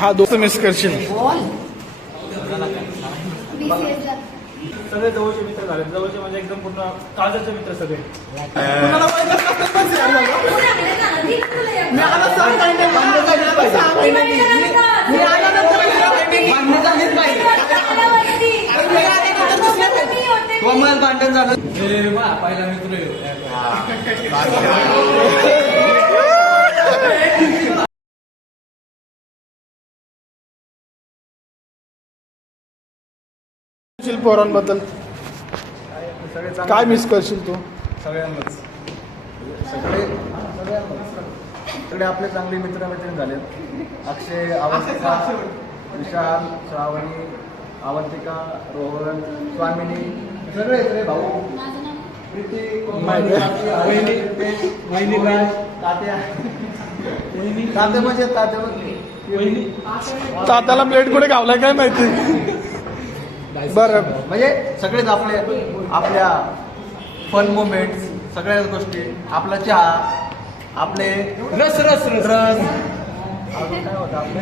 हा दोस्त मिस करशील. सगळे जवळचे मित्र झाले. जवळचे म्हणजे एकदम पूर्ण काळजाचे मित्र सगळे. भांडण झालं पहिला मित्र पोरांबद्दल काय मिस करशील तू? सगळ्यांनाच सगळे आपले चांगले मित्रमैत्रिणी झाले. अक्षय, अवंतिका, विशाल, श्रावणी, अवंतिका, रोहन, स्वामिनी, सगळे रे भाऊ, प्रीती, तात्या म्हणजे तात्याला प्लेट कुठे गावलाय काय माहिती. बरं, म्हणजे सगळेच आपल्या फन मोमेंट्स, सगळ्याच गोष्टी, आपला चहा, आपले रस रस रस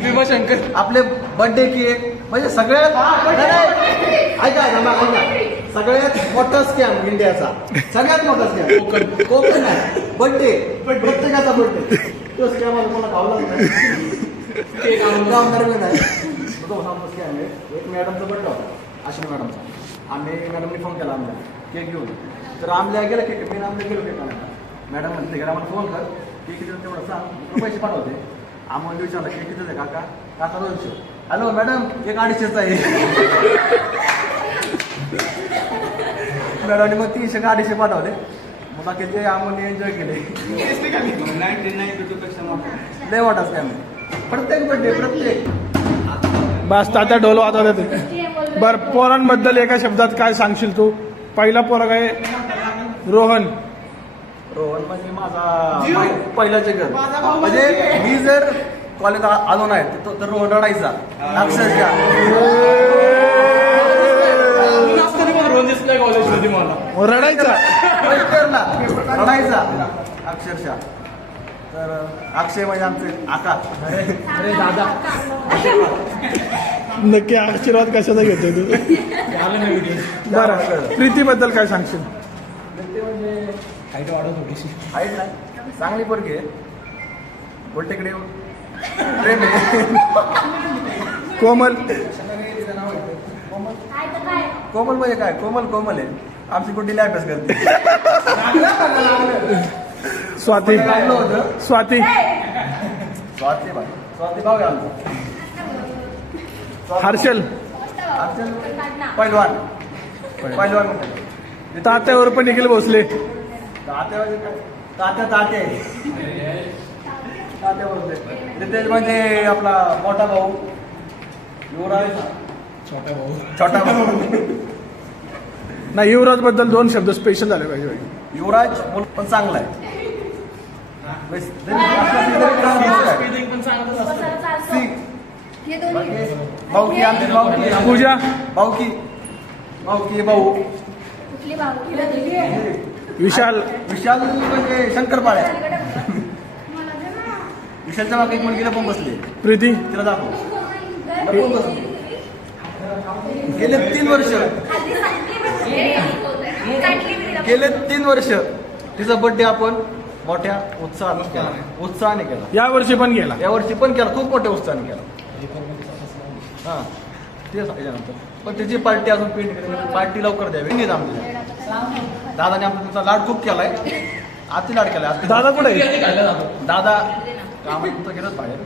भीमाशंकर, आपले बर्थडे केक, म्हणजे सगळ्यात ऐका सगळ्यात मोठा स्कॅम इंडियाचा, सगळ्यात मोठा स्कॅम कोकण आहे. बर्थडे, प्रत्येकाचा बर्थडे, तो स्कॅम मला गावलाच नाही. स्कॅम आहे. एक मॅडमचा बर्थडे होता, अश्विनी मॅडमचा. मॅडमने फोन केला आमच्या केक घेऊन. तर आमल्या गेलं केक, मी आमल्या गेलो केक आणायला. मॅडम म्हणते घरा मला फोन कर, केक किती तेवढं सांग, पैसे पाठवते. आम्हाला विचारलं केक किती आहे काका? 200. हॅलो मॅडम, केक 250 आहे. मॅडमने मग 300 का 250 पाठवले. मग बाकीचे आम्हाला एन्जॉय केले. 99 पेक्षा लय मोठा स्कॅम आहे. प्रत्येक बर्थडे प्रत्येक. बस तात्या ढोल वाजवत होते. बरं, पोरांबद्दल एका शब्दात काय सांगशील तू? पहिला पोरगा आहे रोहन. रोहन म्हणजे माझा पहिला जगत. म्हणजे मी जर कॉलेज आलो नाही तर रोहन रडायचा अक्षरशः. कॉलेजमध्ये मला रडायचा रडायचा अक्षरशः. तर अक्षय म्हणजे आमचे आका. अरे दादा नक्की आशीर्वाद कशाचा घेतोय तू? बरं, प्रीतीबद्दल काय सांगशील? म्हणजे हाईट वाढत थोडीशी. हाईट नाही, चांगली पोरगी आहे. बोलटेकडे प्रेम आहे. कोमल. कोमल म्हणजे काय? कोमल आहे. आमची कुठली अभ्यास करते. स्वाती. स्वाती भाऊ आहे आमचा. हर्षल. पहिलवान. तात्यावर पण निखिल भोसले. तात्या भोसले. रितेश म्हणजे आपला मोठा भाऊ. युवराज छोटा भाऊ. नाही, युवराज बद्दल 2 शब्द स्पेशल झाले पाहिजे. युवराज पण चांगला आहे. भाऊकी आमची भाऊकी. पूजा. भाऊ. विशाल. म्हणजे शंकरपाळ्या. विशालच्या मागे एक मुलगीला पण बसली. प्रीती. तिला दाखव. गेले 3 वर्ष तिचा बर्थडे आपण मोठ्या उत्साहाने केला. यावर्षी पण गेला. यावर्षी पण केला, खूप मोठ्या उत्साहाने केला. हां, ते त्याच्यानंतर पण त्याची पार्टी अजून पेंड केली. पार्टी लवकर द्यावी. नाही आमच्या दादाने आपला तुमचा लाड खूप केलाय. आती लाड केलाय. दादा कुठे आहे? दादा कामात गेलंच बाहेर.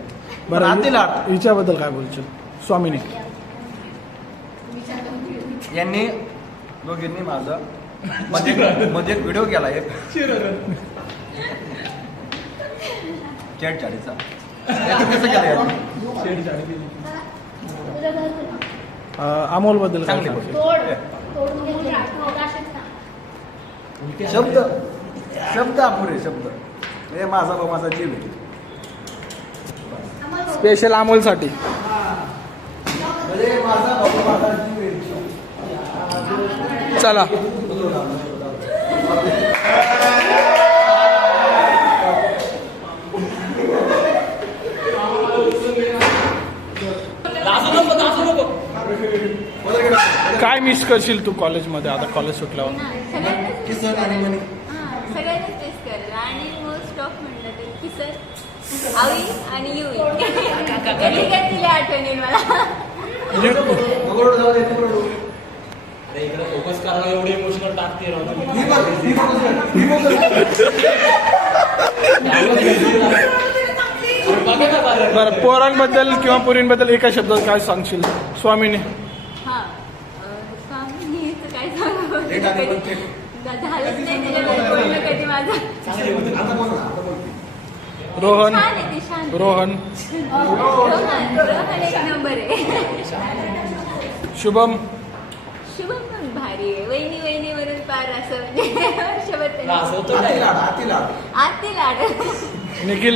बरं, आती लाड हिच्याबद्दल काय बोलशील? स्वामीने. यांनी दोघींनी माझा मध्ये एक व्हिडिओ केला एक छेडछाडीचा. कसं केलं यांनी? अमोल बद्दल चांगली काय? गोष्ट. शब्द अपुरे शब्द. हे माझा भाऊ माझा जीव आहे. स्पेशल अमोलसाठी. म्हणजे माझा भाऊ माझा जीव आहे. चला. काय मिस करशील तू कॉलेजमध्ये आता कॉलेज सुटल्यावर? सगळ्यांनाच किसन आणि मनी. सगळ्यांनाच मिस करेल आणि मोस्ट ऑफ म्हणलं तर किसन आवी आणि युवी कधी तिला आठवण येईल मला. दगड जाऊ दे, तिकडं जाऊ. अरे इकडे फोकस करायला एवढे इमोशनल टाकते राव तुम्ही. ही बघ, ही बघ, ही बघ. बघा ना बाहेर. बरं, पोरांबद्दल किंवा पुरींबद्दल एका शब्दात काय सांगशील स्वामीने? हा स्वामीनीचं काय सांगू थेट आणि पण थेट. झालंच नाही त्याच्यामध्ये बोलणं कधी माझं. आता बोल ना, आता बोल. रोहन छान आहे ती छान. रोहन रोहन एक नंबर आहे. शुभम शुभम पण भारी आहे. वहिनी वहिनी वरून पार असं म्हणजे वर्षभर असं होतं हाती नाही. लाड, हाती लाड. आती लाड. निखिल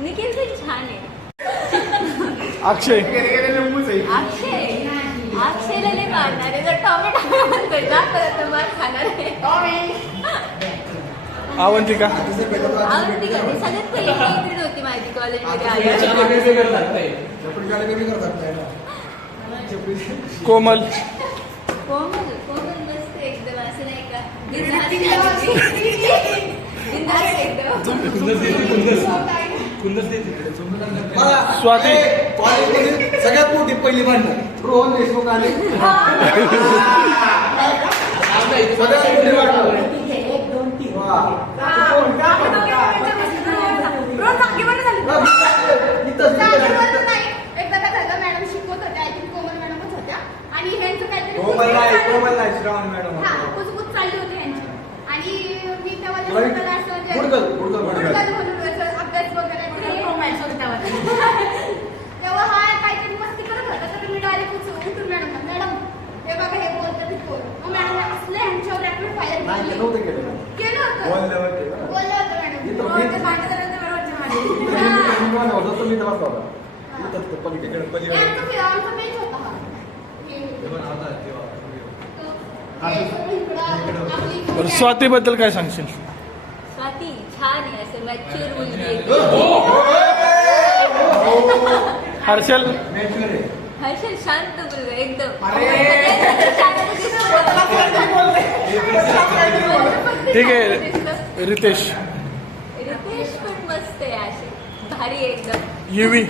निखिल पण छान आहे. अक्षय अक्षयला लय मारणार आहे. जर टॉमॅटो म्हणतोय जा परत मार खाणार आहे. अवंतिका तिचे भेटत राहते, आवडती तिचे का? भेटत ती सगळ्यात पहिली मैत्रीण होती माझी कॉलेजमध्ये आता आली. सगळ्यात वेगवेगळं लागतंय. चपडी गाडी वेगळी करतात काय ना. कोमल कोमल कोमल मस्त एकदम असं नाही का बिनधास्त एकदम. मला स्वाती. कॉलेजमध्ये सगळ्यात मोठी पहिली भांडण रोहन देशमुख आणि सगळ्यात मोठी भांडण. वा. इथंच, इथंच. एकदा काय झालं मॅडम शिकवत होत्या आय थिंक कोमल मॅडमच होत्या आणि ह्यांचं काहीतरी कोमल नाही, श्रावण मॅडम. हा कुजबुज चालली होती ह्यांची आणि मी तेव्हा Right. त्याला असं म्हणजे गुडगल, गुडगल, गुडगल गुडगल. म्हणून असं अभ्यास वगैरे रोमॅन्स होता तेव्हा हा काहीतरी मस्ती करत होता तर मी डायरेक्ट उठून मॅडम हे बघा हे बोलतं ते बोल मग मॅडम असलं ह्यांच्यावर रॅपिड फायर नाही, ते नव्हतं केलं. केलं होतं बोलल्यावर केलं. बोललं होतं इथं मॅडम मी- ते भांडण झालं तर बरोबरच्या इथं माझ्या मी होतो, तर मी तेव्हाच होता. इथंच ते पलीकडे, पलीकडे. आमचा पेज होता हा हे सगळं इकडं आपली बरं, स्वातीबद्दल काय सांगशील? स्वाती छान आहे असं मॅच्युअर मुलगी आहे. हर्षल Mature आहे. हर्षल शांत मुलगा एकदम. ठीक आहे. रितेश रितेश पण मस्त आहे असे भारी आहे एकदम. युवी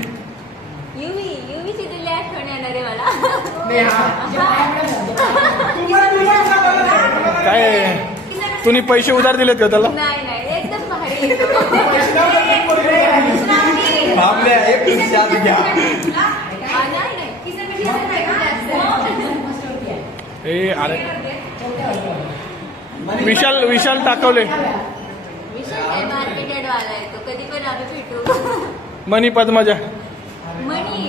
युवीची दिली आठवण येणार आहे मला. काय तुम्ही पैसे उधार दिलेत का त्याला? नाही नाही एकदम भारी आहे. थांबल्या, एक मिनिट आत घ्या. नाही नाही ए अरे विशाल टाकवले. विशाल काय मार्केटेड वाला आहे तो. कधी पण आम्ही भेटू. मनी पद्मजा मणी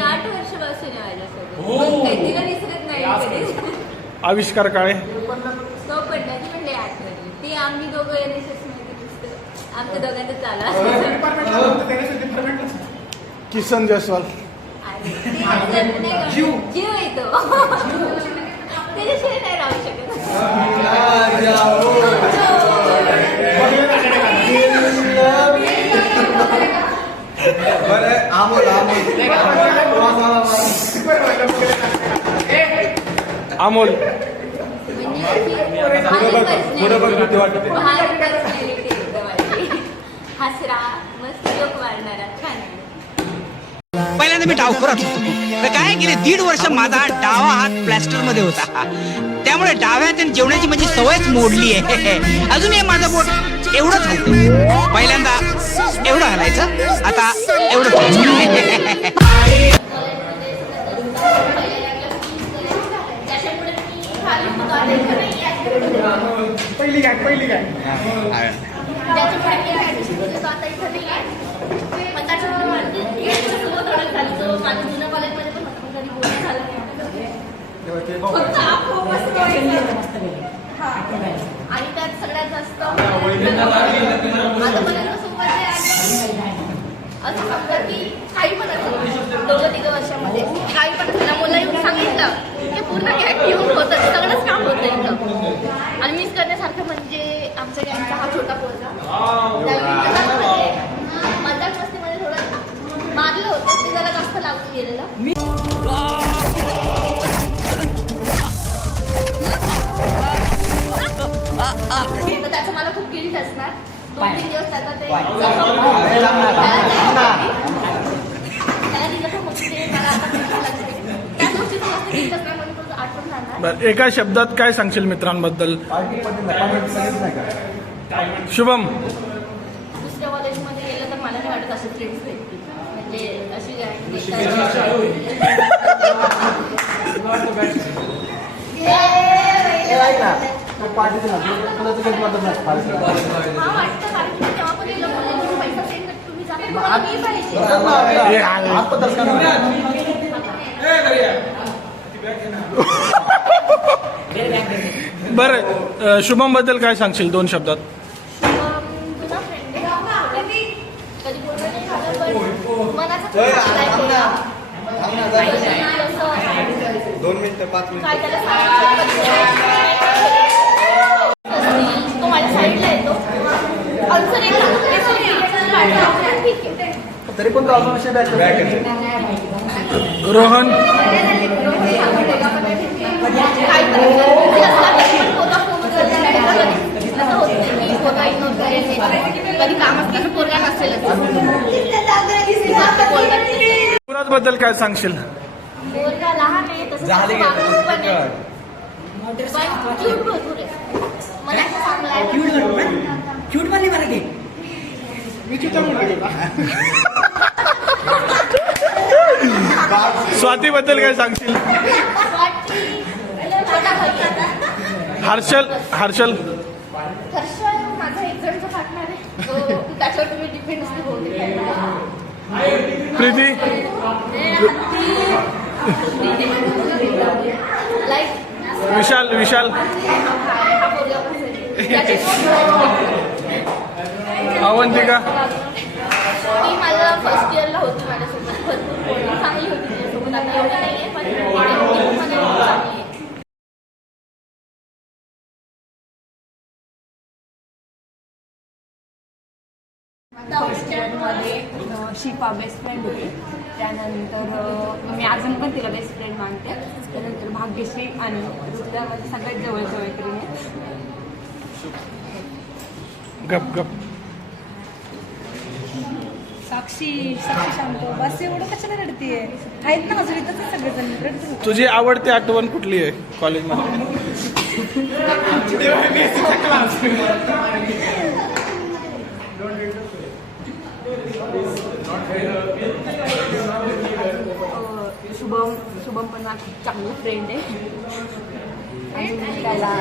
8 वर्षापासून आहे माझ्यासोबत. पण काही तिला विसरत नाही कधी. आविष्कार काळे तो पडण्याची म्हणले आठवणी. ती आम्ही दोघं NSS मध्ये दिसतो. आमच्या दोघांचं चालू किसन जयस्वाल जीव येतो. त्याच्याशिवाय नाही राहू शकत. बरं, आमोल अमोल पुढं बघ, भीती वाटते. भारी personality एकदम आहे. हसरा मस्त जोक मारणारा छान आहे. पहिल्यांदा मी डाव करत होतो तर काय गेले 1.5 वर्ष माझा डावा हात प्लॅस्टर मध्ये होता त्यामुळे डाव्या हाताने जेवणाची माझी सवयच मोडली आहे. अजून हे माझं बोट एवढंच हलतं. पहिल्यांदा एवढं हलायचं, आता एवढं पहिली काय आणि त्यात सगळ्यात जास्त आता मला सोबत असं समजा की काही पण असं 2-3 वर्षामध्ये काही पण असं मुलं येऊन सांगितलं की पूर्ण गॅग घेऊन होतं सगळंच काम होतं एकदम. आणि मिस करण्यासारखं म्हणजे आमच्या गॅगचा हा छोटा पोरगा मजाक मस्तीमध्ये थोडं मारलं होतं ते जरा जास्त लागून गेलेलं. तर त्याचं मला खूप गिल्ट असणार. 2-3 दिवस त्याचा ते त्याला दिलं तर मग ते मला आता त्या गोष्टीचं जास्त गिल्ट असणार म्हणून तो आठवण राहणार. बरं एका शब्दात काय सांगशील मित्रांबद्दल? पार्टी नाही का? शुभम. दुसऱ्या कॉलेजमध्ये गेलं तर मला नाही वाटत असे फ्रेंड्स भेटतील. म्हणजे अशी ऐक ना, तो पार्टीचं ना, तुला तर काही वाटत नाही पार्टी. हा वाटतं कारण की तेव्हा पण गेलं कॉलेजमध्ये पैसा सेंड करतो तुम्ही जाता तुम्हाला मी पाहिजे. आपण तसं का नाही? बरं शुभम बद्दल काय सांगशील 2 शब्दात? जुना फ्रेंड आहे. कधी बोलणं नाही झालं पण मनाचं खूप चांगलं आहे. 2 मिनिटं 5 काय त्याला सांगितलं तो माझ्या साईडला येतो. आन्सर एक ठीक आहे. तरी पण तो अजून विषय बॅक रोहन. काय कधी काम असताना पोरगा नसेलच. युवराज बद्दल काय सांगशील? पोरगा लहान आहे तसं वागणूक पण आहे. पण क्यूट भरपूर आहे. मला चांगला आहे. क्यूट वाली बरं घे. स्वाती बद्दल काय सांगशील? छोटा भाई. हर्षल. हर्षल माझा एक जणचा पार्टनर आहे. तो त्याच्यावर तुम्ही डिपेंड असते बहुतेक. प्रीती. लाईक विशाल. अवंतिका. ती माझ्या फर्स्ट इयरला होती माझ्यासोबत. भरपूर चांगली होती माझ्यासोबत. आता एवढी नाही आहे पण ती मला चांगली आहे. फर्स्ट इयरमध्ये शिपा बेस्ट फ्रेंड होती. त्यानंतर मी अजून पण तिला बेस्ट फ्रेंड मानते. त्यानंतर भाग्यश्री आणि ऋतुजामध्ये सगळ्यात जवळचं मैत्रीण आहे. गप गप. साक्षी शांत बस एवढं कशाला रडतीये? आहेत ना अजून इथंच सगळेजण रडतो. तुझी आवडती आठवण कुठली आहे कॉलेजमध्ये? शुभम पण माझा खूप चांगला फ्रेंड आहे. आणि त्याला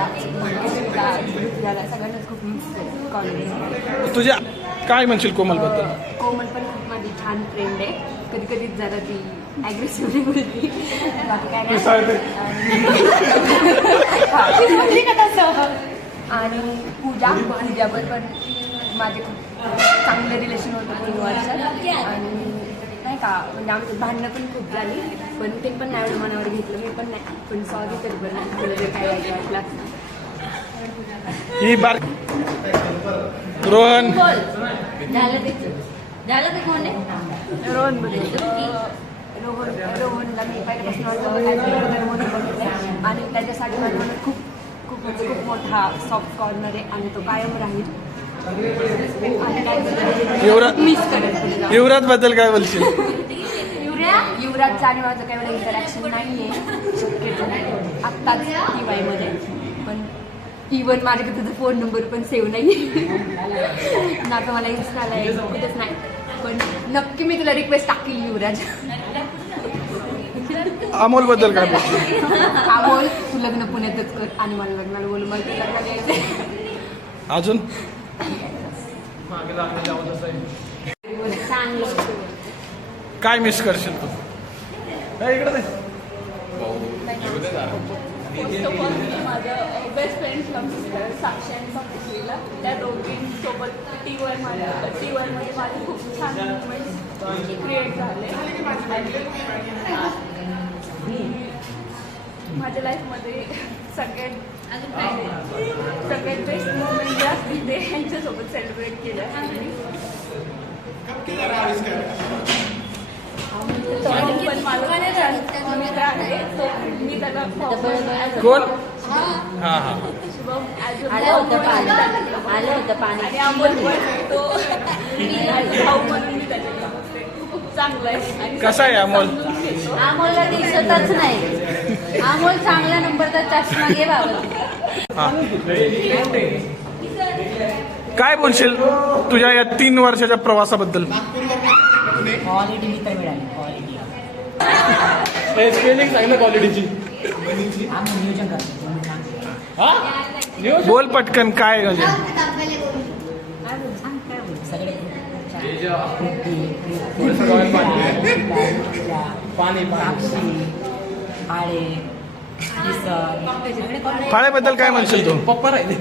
सगळ्यांनाच खूप मिस कॉलेज. तुझ्या काय म्हणशील कोमल बद्दल? कोमल पण खूप माझी छान फ्रेंड आहे. कधी कधी जरा ती ॲग्रेसिव्हली बोलती. बाकी काय नाही. आणि पूजाबद्दल पण माझे खूप चांगलं रिलेशन होतं 3 वर्षात. आणि नाही का म्हणजे आमचं भांडणं पण खूप झाली. पण ते पण नाही मनावर घेतलं. मी पण नाही. पण सॉरी तरी पण नाही तुला जे काय वाटलं. ही बार. रोहन. झालं ते कोण आहे? रोहनला मी पहिल्यापासून म्हणून बघितलं. आणि त्याच्यासाठी माझ्या मनात खूप खूप म्हणजे खूप मोठा सॉफ्ट कॉर्नर आहे. आणि तो कायम राहील. युवराज बद्दल काय बोलशील? युवराजचं आणि माझं काही एवढं इंटरॅक्शन नाही आहे शक्यतो आत्ताच TYमध्ये. पण इवन माझ्याकडे तुझा फोन नंबर पण सेव्ह नाही. ना तर मला इन्स्टाला आहे कुठेच नाही. पण नक्की मी तुला रिक्वेस्ट टाकेल युवराज. अमोल बद्दल काय बोलशील? अमोल तू लग्न पुण्यातच कर आणि मला लग्नाला बोलू. मला तुला लग्न द्यायचं. अजून चांगलं काय मिस करशील तू? इकडे फर्स्ट ऑफ ऑल मी माझ्या बेस्ट फ्रेंड्सला साक्षी आणि साक्षीला त्या दोघींसोबत टीवायमध्ये माझे खूप छान मुवमेंट्स क्रिएट झाले. आणि माझ्या लाईफमध्ये सगळ्यात बेस्ट मुवमेंट जे असतील ते यांच्यासोबत सेलिब्रेट केलं. पण मला मित्र आहे तो मी त्याला कोण? हां हां शुभम आलं होतं पाणी आलं होतं पाणी आणि अमोल पण तो भाऊ म्हणून मी त्याच्याकडे बघते. खूप चांगला आहे आणि कसा आहे अमोल? समजून घेतो. अमोलला दिसतच नाही अमोल चांगला नंबरचा चष्मा घे बाबा हा. काय बोलशील तुझ्या या 3 वर्षाच्या प्रवासाबद्दल? क्वालिटी मित्र मिळाली क्वालिटी स्पेलिंग सांग ना क्वालिटीची. आम्ही नियोजन करतो बोल पटकन काय म्हणजे सगळे पाणी फाळे फाळ्याबद्दल काय म्हणशील तू? पप्पा राहिले.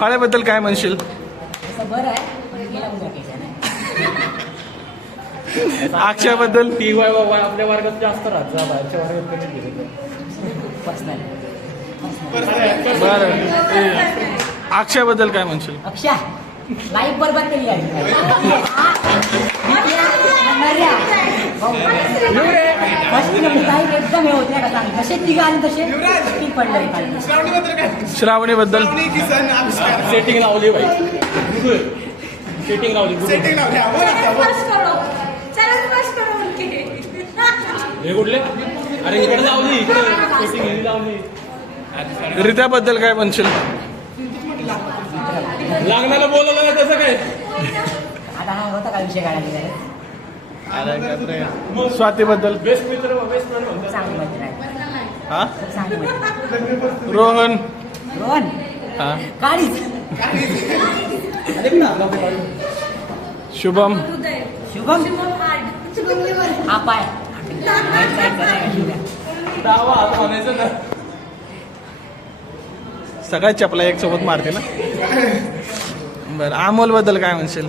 फाळ्याबद्दल काय म्हणशील? तसं बरं आहे पण गेला उद्या केसा नाही अक्षयाबद्दल? टी वाय आपल्या वर्गात जास्त राहत जा, बाहेरच्या वर्गात कमी गेले. पर्सनल बरं अक्षयाबद्दल काय म्हणशील? अक्षा लाईफ बरबाद केली आहे एकदम हे होत नाही का सांग जसे तिघ आणि तसे ती पडलं श्रावणीबद्दल? सेटिंग लावली बाई, सेटिंग लावली. हे कुठले? अरे इकडे लावली, इकडे सेटिंग लावली. रित्याबद्दल काय म्हणशील? लग्नाला बोलवलं नाही कसं काय? आता हा होता का विषय काढायला स्वातीबद्दल? बेस्ट मित्र, बेस्ट फ्रेंड म्हणतात. चांगली मैत्री आहे हा? चांगली मैत्री रोहन? रोहन हा. काळीच शुभम? शुभम हा पाय डावा हात म्हणायचं ना. सगळ्या चपला एक सोबत मारते ना. बरं अमोल बद्दल काय म्हणशील?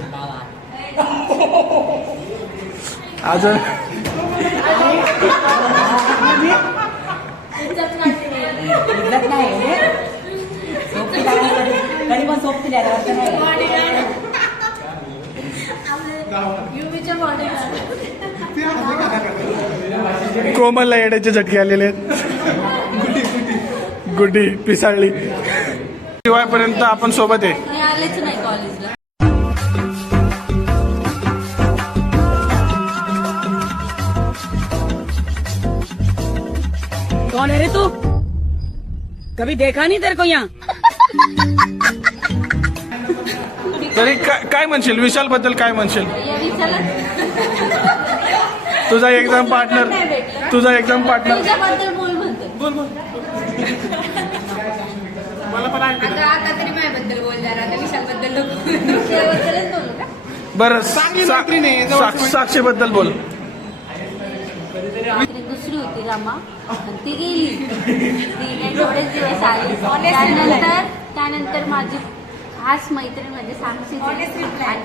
अजून इज्जत नाही सोबती कधी पण सोबती द्यायला नाही कोमलला येड्याचे झटके आलेले आहेत. गुड्डी पिसाळली. दिवाळीपर्यंत आपण सोबत आहे. मी आलेच नाही कॉलेजला कौन है रे तू कभी देखा नहीं तेरे को यहाँ तरी काय म्हणशील? विशाल बद्दल काय म्हणशील? विचारलं तुझा एकदम पार्टनर, तुझा एकदम पार्टनर. तुझ्याबद्दल बोल म्हणतो आता तरी माझ्याबद्दल बोल जरा, आता विशालबद्दल नको. तुझ्याबद्दलच बोलू का साक्षीबद्दल बोल. रात्री दुसरी होती रमा आणि ती गेली ती थोडेच दिवस आली त्यानंतर माझी खास मैत्रीण म्हणजे साक्षी आणि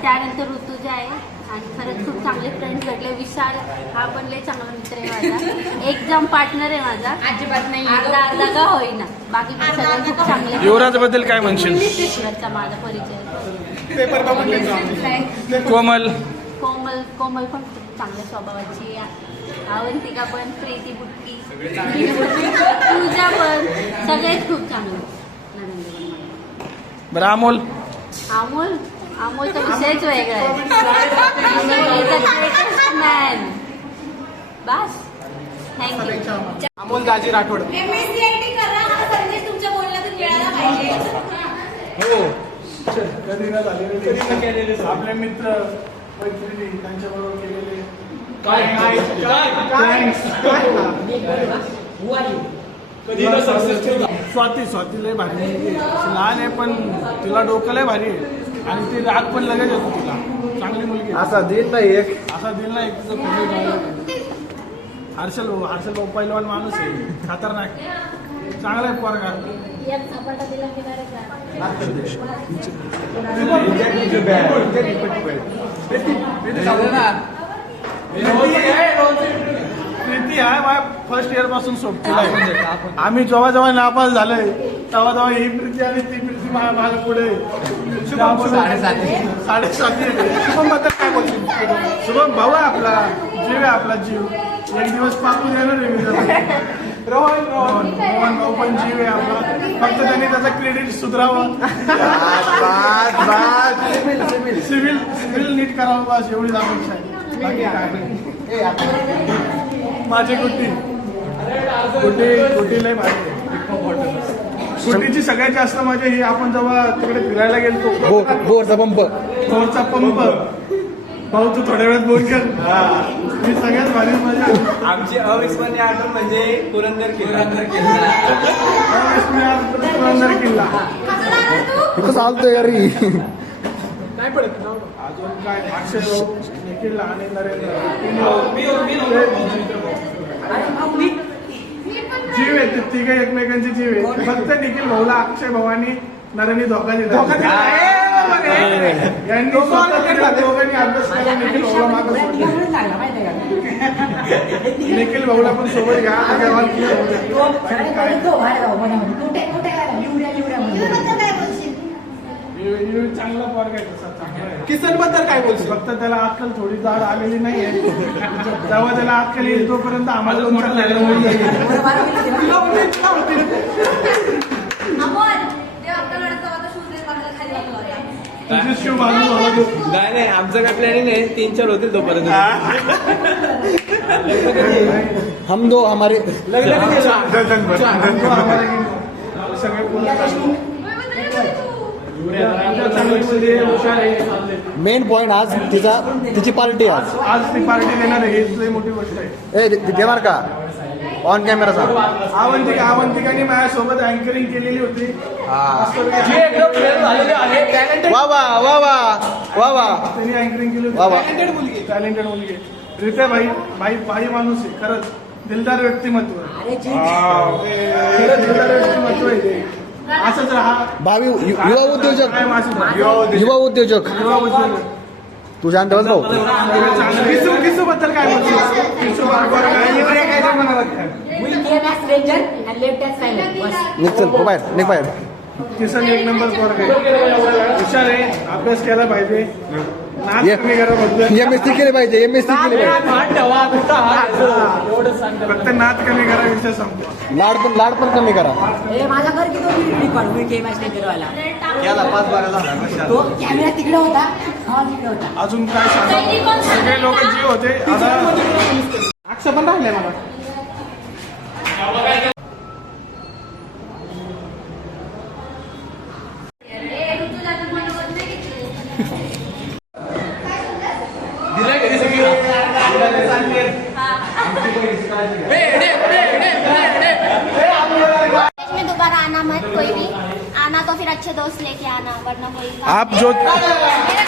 त्यानंतर ऋतुजा आहे आणि खरंच खूप चांगले फ्रेंड्स भेटले. विशाल हा पण लय चांगला मित्र आहे माझा, एकदम पार्टनर आहे माझा. अजिबात नाही. अर्धा का होईना बाकी पण सगळे खूप चांगले. युवराज बद्दल काय म्हणशील? युवराजचा माझा परिचय. कोमल? कोमल पण खूप चांगल्या स्वभावाची आहे. अवंतिका पण, प्रीती बुट्टी, पूजा पण, सगळेच खूप चांगले. बरं अमोल? अमोलचा विषयच वेगळा आहे. मॅन बस थँक्यू. अमोल दाजी राठोड. MSCIT करा हा संदेश तुमच्या बोलण्यातून मिळाला पाहिजे. हो, कधी न झालेले आपले मित्र मैत्रिणी त्यांच्याबरोबर केलेले काय कधी ना सक्सेस. स्वाती लय भारी मुलगी आहे. लहान आहे पण तिला डोकं लय भारी आहे आणि ती राग पण लगेच येतो तिला. चांगली मुलगी आहे. असा देत नाही एक असा दिल नाही तिचं पूर्ण झालं. हर्षल भाऊ पहिलवान माणूस आहे, खतरनाक चांगला आहे पोरगा. प्रीती आहे माझ्या फर्स्ट इयर पासून सोबतीला आहे. आम्ही जेव्हा नापास झालोय तेव्हा ही प्रीती आणि ती प्रीती माझ्या पुढे. साडेसात. शुभम बद्दल काय बोलशील? शुभम भाऊ आहे आपला, जीव आहे आपला जीव. एक दिवस पाकून येणार आहे मी. रोहन भाऊ पण जीव आहे आपला. फक्त त्यांनी त्याचं क्रेडिट सुधारावं, सिव्हिल नीट करावं, बस एवढीच अपेक्षा आहे. बाकी काय नाही. माझी गुड्डी लय भारी आहे. गुड्डीची सगळ्यात जास्त मजा ही आपण जेव्हा तिकडे फिरायला गेलो बोरचा पंप फोरचा पंप. भाऊ तू थोड्या वेळात बोल कर. मी सगळ्यात भारी मजा आमची अविस्मरणीय आठवण म्हणजे पुरंदर किल्ला. पुरंदर किल्ला चालतोय अरे नाही पडत. अजून काय अक्षय भाऊ, निखिल आणि नरेंद्र जीव आहे. ते तिघे एकमेकांचे जीव आहे. फक्त निखिल भाऊला अक्षय भाऊ आणि नरेंद्र दोघांनी यांनी दोघांनी अभ्यास केला. निखिल भाऊला मागं सोडलं. निखिल भाऊला पण सोबत घ्या. चांगला पोरगा आहे तसा, चांगला आहे. किसन बद्दल काय बोलशील? फक्त त्याला अक्कल थोडी जाड आलेली नाहीये. जेव्हा त्याला अक्कल येईल तोपर्यंत आम्हाला तुमच्या तुझी शिव बाजू होला तू. नाही आमचं काय प्लॅनिंग आहे, 3-4 होतील तोपर्यंत. हम दो हमारे लग्न सगळे बोलत मेन पॉइंट आज तिची पार्टी आज आज ती पार्टी देणार आहे. हीच लई मोठी गोष्ट आहे. देणार का ऑन कॅमेरा सांग. अवंतिकाने माझ्यासोबत अँकरिंग केलेली होती. वा वा वा वा वा वा त्यांनी अँकरिंग केली वा वा. होती. टॅलेंटेड मुलगी. रित्या भाई माणूस आहे खरंच. दिलदार व्यक्तिमत्व. खरंच दिलदार व्यक्तिमत्व आहे ते. असंच राहा. भावी युवा उद्योजक युवा उद्योजक युवा उद्योजक. तू शांत बस भाऊ. किसू बद्दल काय बोलतो? किसू बरोबर निघ चल बाहेर निघ बाहेर. किसन एक नंबर पोरगा आहे. हुशार आहे. अभ्यास केला पाहिजे. नाच कमी करा फक्त. MSc केले पाहिजे MSc केले पाहिजे. फक्त नाच कमी करा. विषय संपला. लाड पण कमी करा. माझा घर किती कॅमेरा तिकडे होता. अजून काय सांगा. सगळे लोक जीव होते. आता अक्ष पण राहिलंय मला. में दोबारा आना मत कोई भी. आना तो फिर अच्छे दोस्त लेके आना, वरना कोई आप जो मेरा